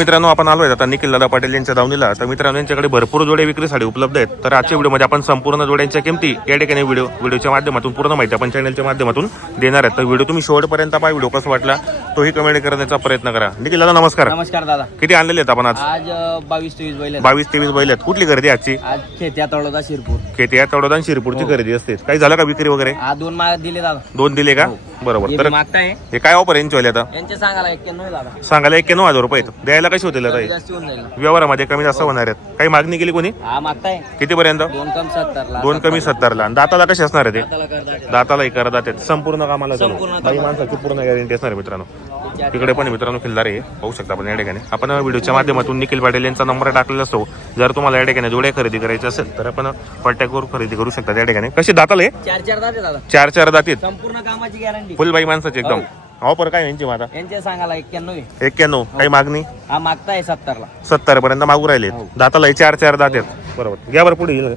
मित्रांनो आपण आलोय आता निखिल दादा पाटील यांच्या दावणीला. तर मित्रांनो यांच्याकडे भरपूर जोडे विक्रीसाठी उपलब्ध आहेत. तर आजच्या व्हिडिओमध्ये आपण संपूर्ण जोड्यांच्या किमती या ठिकाणी व्हिडिओच्या माध्यमातून पूर्ण माहिती आपण चॅनलच्या माध्यमातून देणार आहेत. तर व्हिडिओ तुम्ही शेवटपर्यंत पहा. व्हिडिओ कसा वाटला तोही कमेंट करण्याचा प्रयत्न करा. निखिल दादा नमस्कार. नमस्कार दादा. किती आणलेले आहेत आपण आज? 22-23 बैल आहेत. 22-23 बैल आहेत. कुठली खरेदी आजची? आज खेत्या तळोदा शिरपूर. खेत्या तडोदा आणि शिरपूरची खरेदी असते. काही झालं का विक्री वगैरे? आज 2 माळ दिले दादा. 2 दिले का? बरोबर. तर मागताय हे काय ऑफर यांची वाली आता? यांचे सांगायला 91 दादा. सांगायला 91,000 रुपये आहेत. द्यायला कशी होतील आता? जास्त होऊन जाईल. व्यवहारामध्ये कमी जास्त होणार आहेत. काही मागणी केली कोणी? हा मागताय किती पर्यंत? 2 कम 70 ला. 2 कमी 70 ला. दाताला कसे असणार आहे ते? दाताला करतात. दाताला करतात आहेत. संपूर्ण कामाला चालू. संपूर्ण बाई माणसाची पूर्ण गॅरंटी असणार आहे मित्रांनो. तिकडे पण मित्रांनो खिल्लार आहे, पाहू शकता आपण या ठिकाणी. आपण व्हिडिओच्या माध्यमातून निखिल पाटील यांचा नंबर टाकलेला असतो. जर तुम्हाला या ठिकाणी जोड्या खरेदी करायचे असेल तर आपण कॉन्टॅक्टवर खरेदी करू शकता या ठिकाणी. कशी दाताला आहे? 4 दाते दादा. 4 दातीत. संपूर्ण कामाची गॅरंटी. फुल बाई माणसाची एकदम. ऑफर काय यांची माता? यांचे सांगायला 91. 91. काही मागणी? हा मागताय 70 ला. 70 पर्यंत मागू राहिले. दाताला 4 दात आहेत. बरोबर. घ्या बरं पुढे येईल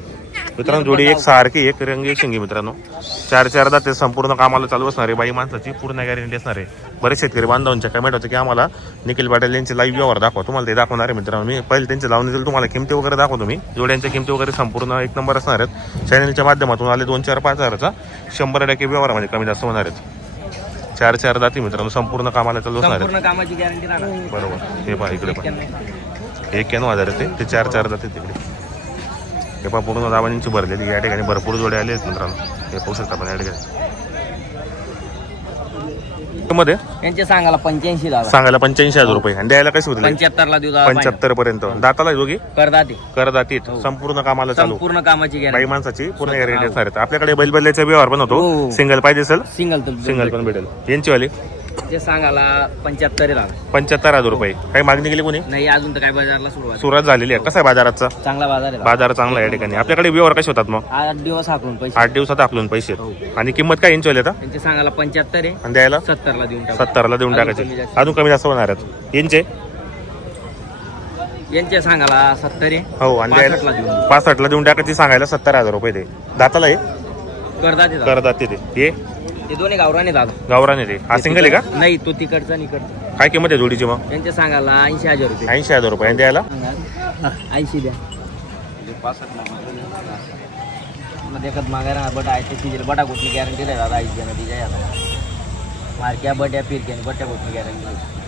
मित्रांनो. जोडी एक सारखी, एक रंगी, एक शिंगी मित्रांनो. 4 दात ते संपूर्ण कामाला चालू असणार आहे. बाई माणसाची पूर्ण गॅरंटी असणार आहे. बरेच शेतकरी बांधवांच्या कमेंट होते की आम्हाला निखिल पाटील यांचे लाईव्ह व्यवहार दाखवा. तुम्हाला ते दाखवणार आहे मित्रांनो. मी पहिले त्यांचे लावून देईल तुम्हाला. किमती वगैरे दाखवतो मी. जोड्यांच्या किमती वगैरे संपूर्ण एक नंबर असणार आहेत. चॅनलच्या माध्यमातून आले 2-4-5 हजाराचा 100% व्यवहारामध्ये कमी जास्त होणार आहेत. 4 दाती मित्रांनो. संपूर्ण कामाला चालू असणार संपूर्ण कामाची गॅरंटी राहणार. आहे. बरोबर. हे पहा इकडे पहा. 91,000 आहे ते 4 दाती तिकडे. हे पहा पूर्ण दाबांची भरलेली या ठिकाणी भरपूर जोडे आले आहेत मित्रांनो. हे पाहू शकता आपण या ठिकाणी. मध्ये यांचे सांगायला 85 दादा. सांगायला 85,000 रुपये. आणि द्यायला कशी होतील? 75 ला देऊ दादा. 75 पर्यंत. दाताला दोघी करदाते. करदातीत. संपूर्ण कामाला चालू. संपूर्ण कामाची बाई गॅरंटी. माणसाची पूर्ण गॅरंटी असणार आहे. आपल्याकडे बैलबदल्याचा व्यवहार पण होतो. हो. सिंगल पाहिजे असेल सिंगल सिंगल पण भेटेल. यांची वाली ते सांगायला 75 दादा. 75,000 रुपये. काही मागणी केली कोणी? नाही अजून तर काय बाजारला सुरुवात झालेली आहे. कसा आहे बाजाराचा? चांगला बाजार आहे. बाजार चांगला आहे या ठिकाणी. आपल्याकडे व्यवहार कसे होतात मग? 8 दिवस हाकलून पैसे. 8 दिवसात आपलून पैसे. आणि किंमत काय यांची वाली आता? त्यांचे सांगायला 75 आहे. आणि द्यायला 70 ला देऊन टाकू. 70 ला देऊन टाकायचे. अजून कमी जास्त होणार आहेत. यांचे यांचे सांगायला 70 आहे. हो. आणि 65 ला देऊन 65 ला देऊन टाकायची. सांगायला 70,000 रुपये ते. दाताला हे करदाते दादा. करदात ते. हे ते दोन्ही गावराने दादा. गावराने ते. हा सिंगल आहे का? नाही तो तिकडचा आणि इकडचा. काय किंमत आहे जोडीची मग? त्यांचे सांगायला 80,000 रुपये. 80,000 रुपये. आणि द्यायला 80 द्या. देखत मागायला बट आहे ते बटा कुठली गॅरंटी नाही दादा. 80 देणं तिच्या मारक्या बट्या फिरक्या बट्या कुठली गॅरंटी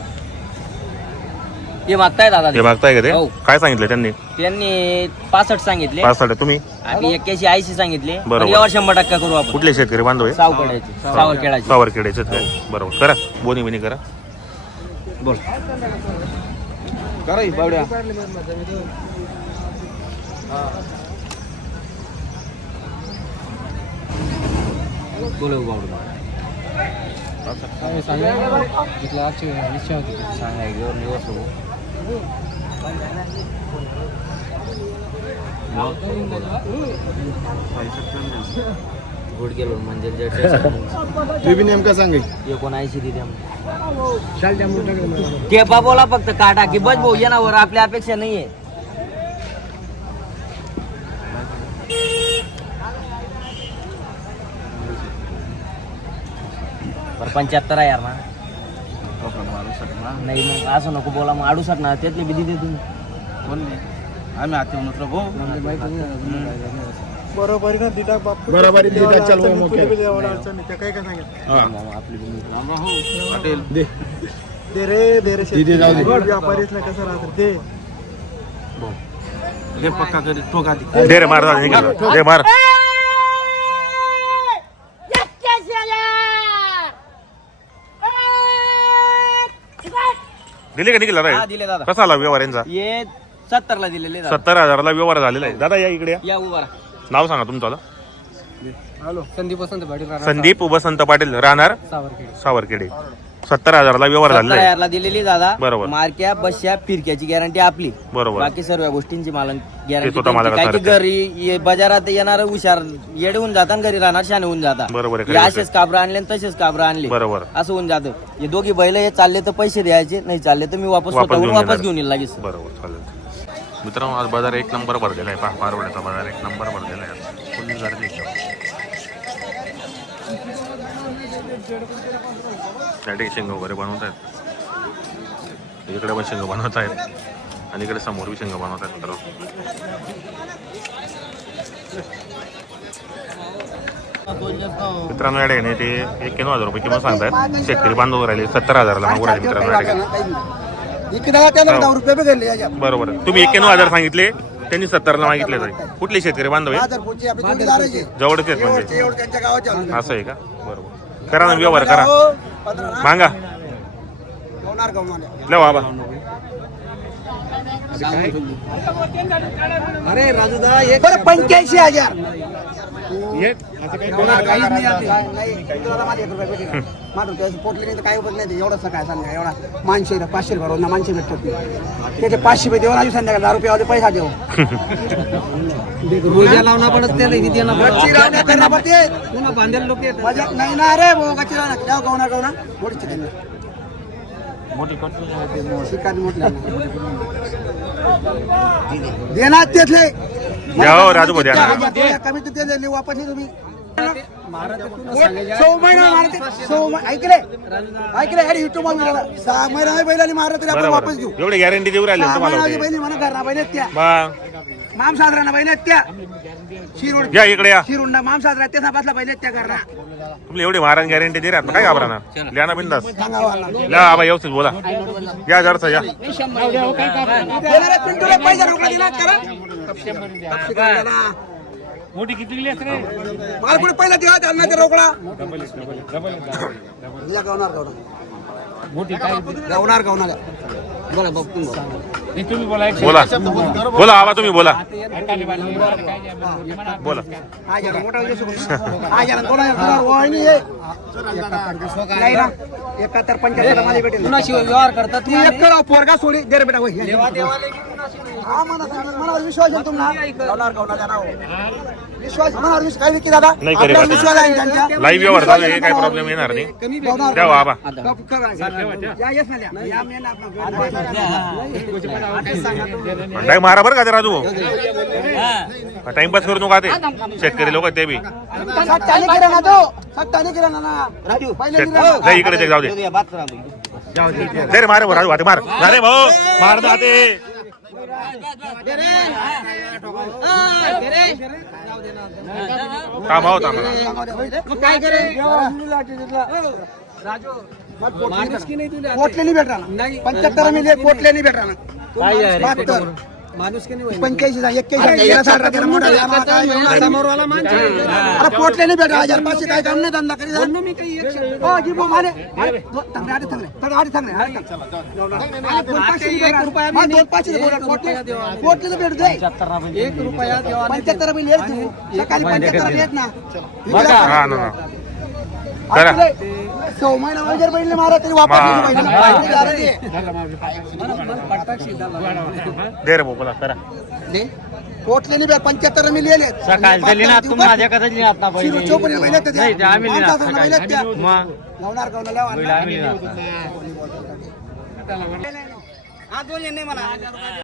ते मागताय दादा. हे मागताय का ते? हो. काय सांगितलं त्यांनी? त्यांनी 65 सांगितले. 65. तुम्ही आम्ही 81-80 सांगितले. बरोबर. पण यावर 100% करू आपण. कुठले शेतकरी बांधव आहे? सावखेड्याचे. सावरखेड्याचे. सावरखेड्याचे काय? बरोबर. करा बोनी बिनी करा. बोल करा बावड्या. बोलू बावड्या. गुड गेलो म्हणजे नेमका सांगे 79 दिले टेपा बोला फक्त काटा की बस भाऊ येणावर आपल्या अपेक्षा नाहीये. बरं 75 आहे यार ना. नाही मग असं नको बोला. मग 68 ना त्यातले बी दिले तुम्ही. आम्ही आते म्हणतो भाऊ बरोबर ना दिटा बाप बरोबर दिटा चालू मोके काय काय सांगितलं आपली दे दे रे दे जाऊ दे. व्यापारीच कसं राहतं ते हे पक्का करी ठोका दे रे मार. दे मार. दिले का निघाला हा दिले दादा. कसा आला व्यवहार यांचा? हे 70 ला दिलेले दादा. 70,000 ला व्यवहार झालेला आहे. दादा या इकडे या. या उभा नाव सांगा तुमचं. हॅलो संदीप वसंत पाटील संदीप वसंत पाटील राहणार सावरखेड. सावरखेडे. 70,000 ला व्यवहार झालेला आहे. 70,000 दिलेली दादा. बरोबर. मारक्या बसच्या फिरक्याची गॅरंटी आपली. बरोबर. बाकी सर्व गोष्टींची मालन ते गॅरंटी स्वतः मालक काय की असणार घरी बाजारात येणार हुशार येड होऊन जातात. घरी राहणार शाने होऊन जातात. बरोबर आहे, हे खरी असेच काबरा आणले आणि तसेच काबरा आणले. बरोबर. असं होऊन जातं. हे दोघी बैल हे चालले तर पैसे द्यायचे, नाही चालले तर मी वापस घेऊन येईल लागेल. बरोबर. चालेल. मित्रांनो आज बाजार एक नंबर भरलेला आहे. पारवड्याचा बाजार एक नंबर भरलेला आहे. फुल गर्दी त्या शेंग वगैरे बनवत आहेत. इकडे पण शेंग बनवत आहेत आणि इकडे समोर बी शेंग बनवत आहेत मित्रांनो. मित्रांनो या ठिकाणी ते 91,000 रुपये किंमत सांगतायत. शेतकरी बांधव राहिले 70,000ला मागू राहिले मित्रांनो या ठिकाणी. बरोबर. तुम्ही 91,000 सांगितले, त्यांनी 70ला मागितले जाईल. कुठले शेतकरी बांधव आहे? जवळच आहेत म्हणजे. असं आहे का? बरोबर. करा ना व्यवहार करा, मागा ल बाबा. अरे राजूदा 85,000 पोटले नाही तर काही होत नाही. एवढं सकाळ संध्याकाळ एवढा 500 भरून ना 500 भेटतात. त्याचे 500 रुपये देऊन आधी संध्याकाळ 10 रुपये पैसा देऊ. रोजा लावणं पडत ते नाही पुन्हा बांधेल लोक नाही ना. अरे गच्ची राहणार गवना गवना मोठी चिकन देणार तेथले राजू भाऊ द्या ना. कमी तर ते वापस नाही तुम्ही. 6 महिना ऐकले अरे युट्यूब 6 महिना बैलांनी मारत तरी आपण वापस घेऊ. एवढी गॅरंटी देऊ राहिले तुम्हाला. बहिणी म्हणा घरना बहिणी त्या माम साजरा बहिणी त्या या इकडे या. शिरुंडा माम साजरा त्याचा बसला बहिणी त्या घरना. तुम्ही एवढी महाराज गॅरंटी दे राहत काय घाबरा लिहा ना बिंदास. या आबा व्यवस्थित बोला. या जरसा या. पिंटूला पैसा रोकडा दिला करा. मोठी किती दिली असते मला पुढे पहिला दिला त्यांना ते रोकडा गवणार बोला बघ तुम्ही बोला. बोला बोला आबा तुम्ही बोला बोला. मोठा 71-75 मध्ये भेटेल. व्यवहार करतात पोरगा सोडी दे रे बेटा. हा मनावर विश्वास आहे तुम्हाला. विश्वास मनावर विश्वास काही विकी दादा नाही करी बात. विश्वास आहे त्यांच्या. लाईव्ह व्यवहार चालू आहे, काही प्रॉब्लेम येणार नाही. द्या आबा. नाही मारा बरं का ते राजू. टाइमपास करू नका ते शेतकरी लोक ते बी. इकडे ते जाऊ दे. दे रे मारे राजू. मार अरे भाऊ मार जाते. थांबा हो थांबा. काय करे पोटले नाही भेटणार. 75 मिले पोटले नाही भेटणार. 85 पोटले नाही भेटणार. 1,500 काय काम नाही धंदा करी पोटले भेटू दे. 1 रुपया 75 मिले सकाळी 75 येत ना. हा ना करा. 6 महिना जर बैल मारा तरी वापस दे रे बोला करा. पोटले नाही 75 मी लिहिले. सकाळ दिली ना तुम्ही माझ्या कथा दिली आता शिरू चोपडी बैल आहेत त्या. नाही, ते आम्ही लिहिलं माणसाचं सकाळी. बैल आहेत त्या. मग गवणार गवणार लावा. आम्ही लिहिलं. हा 2 नाही मला.